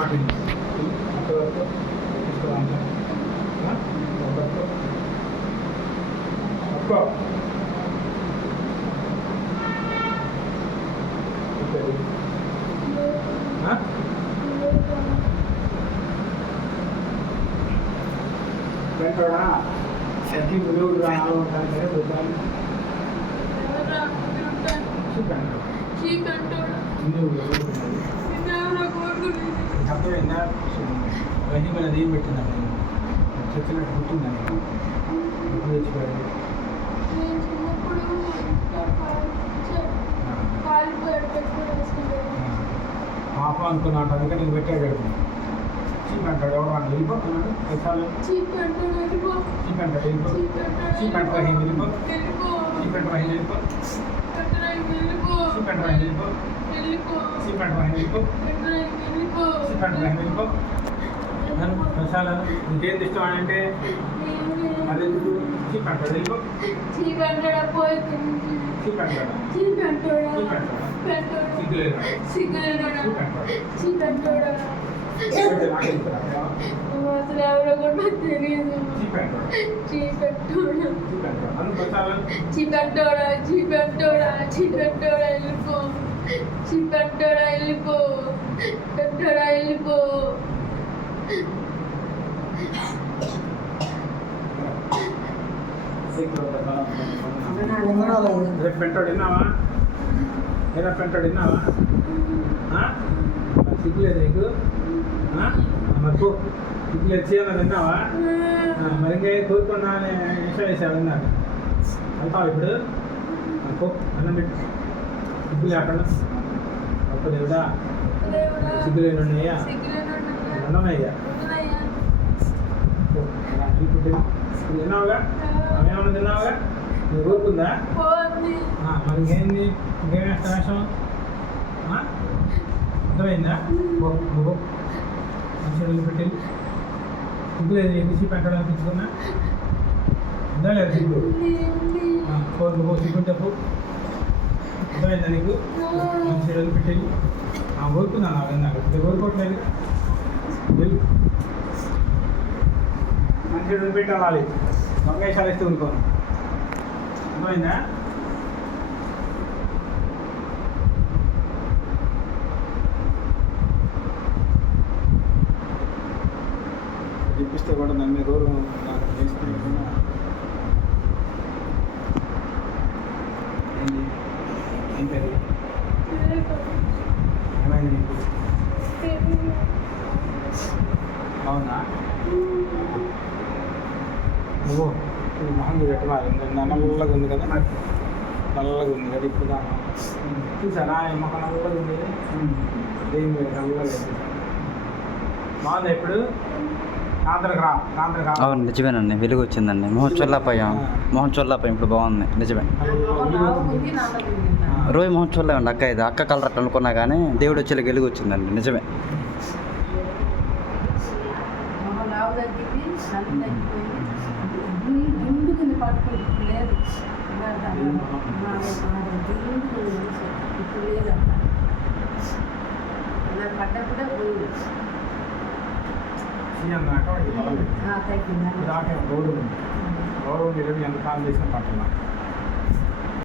మాట అంతవరకు తీసుకోవాలి ఒక్కో వెంటోడా శక్తి విలువలు రావాలి ఉంటాను చూద్దాను అర్థమైందా రహీం అనేది ఏం పెట్టిందండి చచ్చినట్టు పుట్టిందని ఎప్పుడు తెచ్చిపోయాడు పాప అనుకున్నాడు అందుకని నీకు పెట్టాడు చీప్ అంటాడు ఎవరు వాడు వెళ్ళిపోతున్నాడు చాలు చీప్ అంటాడు వెళ్ళిపో చీప్ అంటాడు రహీం వెళ్ళిపో చీప్ అంటాడు రహీం వెళ్ళిపో చీప్ అంటాడు రహీం వెళ్ళిపో చీప్ అంటాడు రహీం వెళ్ళిపో చీప్ అంటాడు రహీం వెళ్ళిపో ప్రసాదం ఇంకేంది ఇష్టం అంటే అది ఎందుకు చీప్ అంటాడు వెళ్ళిపో చీప్ అంటాడా చీప్ అంటాడా చీప్ అంటాడా సిగ్గులేదా చీప్ అంటాడా అసలు ఎవరో కూడా తెలియదు చీపెట్టోడా వెళ్ళిపో చీపెట్టోడా వెళ్ళిపో పెట్టోడా వెళ్ళిపో పెంటోడు విన్నావా ఏదో పెంటోడు విన్నావా సిగ్గులేదు నీకు మరి సిగ్గులు వచ్చేయాలని విన్నావా మరి ఇంకా కోరుకున్నా విషయం వేసావు విన్నాక వెళ్తావు ఇప్పుడు అనుకో అన్నం పెట్టి సిగ్గు లేకుండా గొప్ప దేవుడా సిగ్గు లేని ఉన్నాయా ఉండమయ్యా తిన్నావుగా అవేమన్నా తిన్నావుగా నువ్వు కోరుకుందా మరి ఇంకేంది ఇంకేమేస్తా వేషం అర్థమైందా నువ్వు మంచిగా వదిలిపెట్టి సిగ్గు లేదు ఎన్నిసి పెట్టడం అనిపించుకున్నా ఉందా లేదు సిగ్గు నువ్వు సిగ్గుంటే అర్థమైందా నీకు మంచిగా వదిలిపెట్టి కోరుకున్నా నాకు ఇందాక కోరుకోవట్లేదు మంచిగా వదిలిపెట్టి అనాలి దొంగేశాలు ఇస్తూ ఉండుకోను అర్థమైందా చెప్పిస్తే కూడా దాని మీద గౌరవం నాకు చేసుకుని ఏంటి ఏంటది ఏమైంది నీకు అవునా నువ్వు మొహం పెట్టమాలి నల్లగా ఉంది కదా నల్లగా ఉంది కదా ఇప్పుడు చూసారా మొహం నల్లగా ఉంది ఏం నల్లగా లేదు బాగుంది ఇప్పుడు అవును నిజమేనండి వెలుగు వచ్చిందండి మొహం చొల్లాపోయాం ఇప్పుడు బాగుంది నిజమే రోజు మొహం చొల్లామండి అక్క ఇది అక్క కలర్ అట్లా అనుకున్నా కానీ దేవుడు వచ్చేలా వెలుగు వచ్చిందండి నిజమే గౌరవం గౌరవం ఎంత కాలం చేసిన పట్టణ